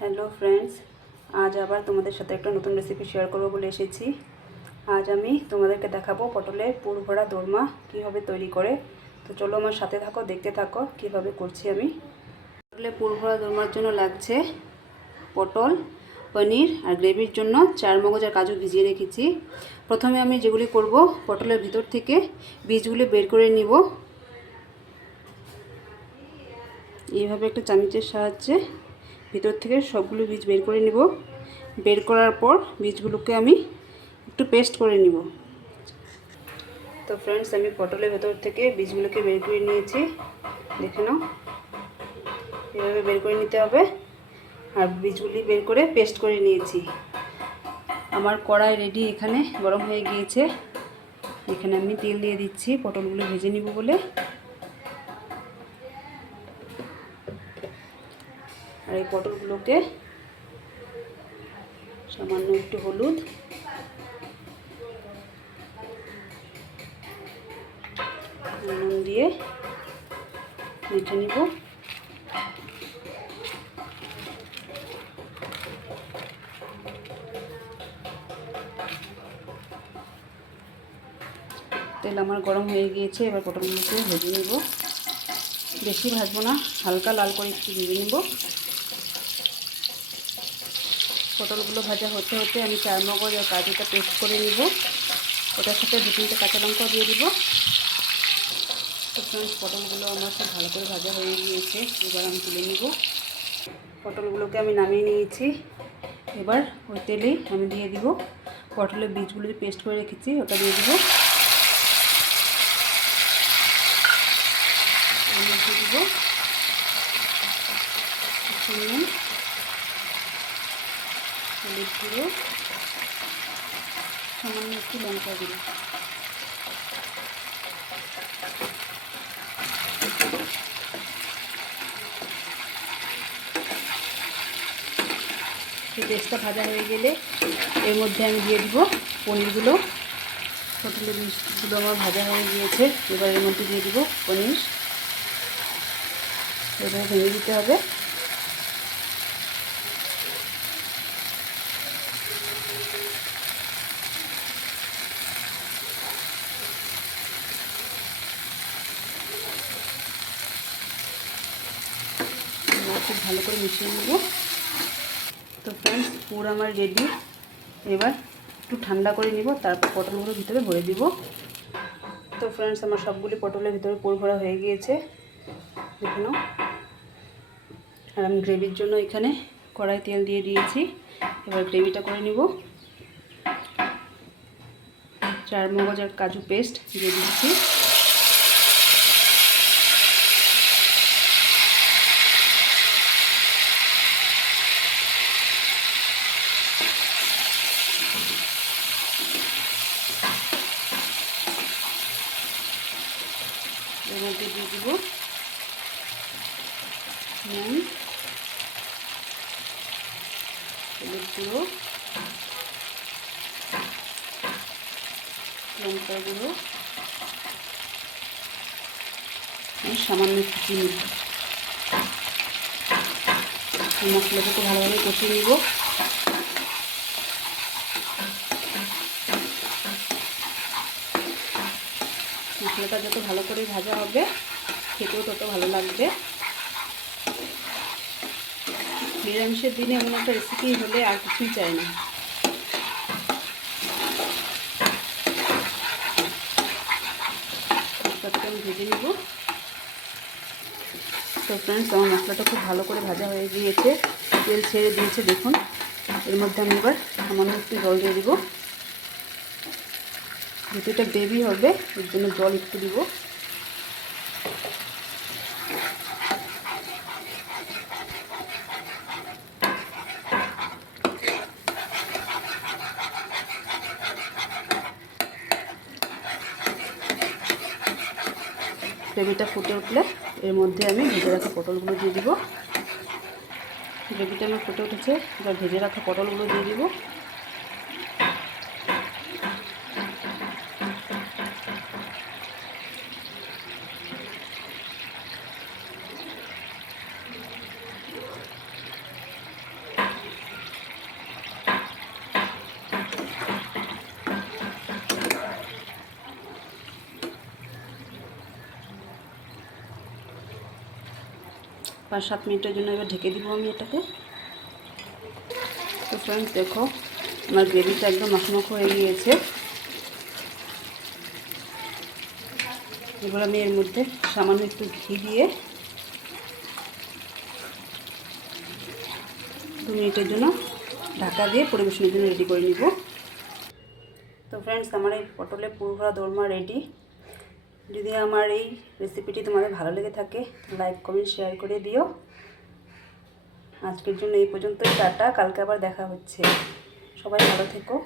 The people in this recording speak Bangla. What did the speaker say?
হ্যালো ফ্রেন্ডস, আজ আবার তোমাদের সাথে একটা নতুন রেসিপি শেয়ার করবো বলে এসেছি। আজ আমি তোমাদেরকে দেখাবো পটলের পুর ভরা দোরমা কীভাবে তৈরি করে। তো চলো আমার সাথে থাকো, দেখতে থাকো কীভাবে করছি আমি। পটলের পুর ভরা দোরমার জন্য লাগছে পটল, পনির আর গ্রেভির জন্য 4 মগজ আর কাজু ভিজিয়ে রেখেছি। প্রথমে আমি যেগুলি করব, পটলের ভিতর থেকে বীজগুলি বের করে নিব। এইভাবে একটা চামচের সাহায্যে ভিতর থেকে সবগুলো বীজ বের করে নিব। বের করার পর বীজগুলোকে আমি একটু পেস্ট করে নিব। তো ফ্রেন্ডস, আমি পটলের ভেতর থেকে বীজগুলোকে বের করে নিয়েছি, দেখে নাও। এভাবে বের করে নিতে হবে আর বীজগুলি বের করে পেস্ট করে নিয়েছি। আমার কড়াই রেডি, এখানে গরম হয়ে গিয়েছে। এখানে আমি তেল দিয়ে দিচ্ছি পটলগুলো ভেজে নিব বলে। আর এই পটলগুলোকে সামান্য একটু হলুদ, নুন দিয়ে মেখে নিব। তেল আমার গরম হয়ে গিয়েছে, এবার পটলগুলোকে ভেজে নেব। বেশি ভাজবো না, হালকা লাল করে একটু ভেজে নেব। পটলগুলো ভাজা হতে হতে আমি 4 মগজ আর কাজুটা পেস্ট করে নিব। ওটার সাথে 2-3টে কাঁচা লঙ্কা দিয়ে দিব। তো ফ্রেন্ডস, পটলগুলো আমার খুব ভালো করে ভাজা হয়ে গিয়েছে, এবার আমি তুলে নিব। পটলগুলোকে আমি নামিয়ে নিয়েছি। এবার ওই তেলেই আমি দিয়ে দিব পটলের বীজগুলো পেস্ট করে রেখেছি, ওটা দিয়ে দিব। দিয়ে দিব নুন, হলুদ গুঁড়ো, সামান্য একটু লঙ্কা গুঁড়ো। এই পেস্টটা ভাজা হয়ে গেলে এর মধ্যে আমি দিয়ে দিব পনিরগুলো। পটলের বীজগুলো আমার ভাজা হয়ে গিয়েছে, এবার এর মধ্যে দিয়ে দিব পনির। এভাবে ভেঙে দিতে হবে। খুব ভালো করে মিশিয়ে নেব। তো ফ্রেন্ডস, পুর আমার রেডি। এবার একটু ঠান্ডা করে নিব, তারপর পটলগুলো ভিতরে ভরে দিব। তো ফ্রেন্ডস, আমার সবগুলি পটলের ভিতরে পুর ভরা হয়ে গিয়েছে, দেখে নাও। আর আমি গ্রেভির জন্য এখানে কড়াই তেল দিয়ে দিয়েছি। এবার গ্রেভিটা করে নিব। 4 মগজ আর কাজু পেস্ট দিয়ে দিচ্ছি। এর মধ্যে দিয়ে দিব নুন, হলুদ গুঁড়ো, লঙ্কা গুঁড়ো, সামান্য একটু চিনি। মশলাটাকে ভালোভাবে কষিয়ে নিব। মশলাটা যত ভালো করে ভাজা হবে, খেতেও তত ভালো লাগবে। নিরামিষের দিনে এমন একটা রেসিপি হলে আর কিছুই চাই না। মশলাটাকে আমি ভেজে নিব। তো ফ্রেন্ডস, আমার মশলাটা খুব ভালো করে ভাজা হয়ে গিয়েছে, তেল ছেড়ে দিয়েছে, দেখুন। এর মধ্যে আমি এবার সামান্য একটু জল দিয়ে দিব। যেহেতু এটা গ্রেভি হবে, এর জন্য জল একটু দিব। গ্রেভিটা ফুটে উঠলে এর মধ্যে আমি ভেজে রাখা পটলগুলো দিয়ে দিব। গ্রেভিটা আমার ফুটে উঠেছে, এবার ভেজে রাখা পটলগুলো দিয়ে দিব। 5-7 মিনিটের জন্য এবার ঢেকে দিব আমি এটাকে। তো ফ্রেন্ডস দেখো আমার গ্রেভিটা একদম মাখো হয়ে গিয়েছে। এবার আমি এর মধ্যে সামান্য একটু ঘি দিয়ে 2 মিনিটের জন্য ঢাকা দিয়ে পরিবেশনের জন্য রেডি করে নিব। তো ফ্রেন্ডস আমার এই পটলের পুরভরা দোরমা রেডি। যদি আমার এই রেসিপিটি তোমাদের ভালো লেগে থাকে লাইক কমেন্ট শেয়ার করে দিও। আজকের জন্য এই পর্যন্তই, টাটা, কালকে আবার দেখা হচ্ছে। সবাই ভালো থেকো।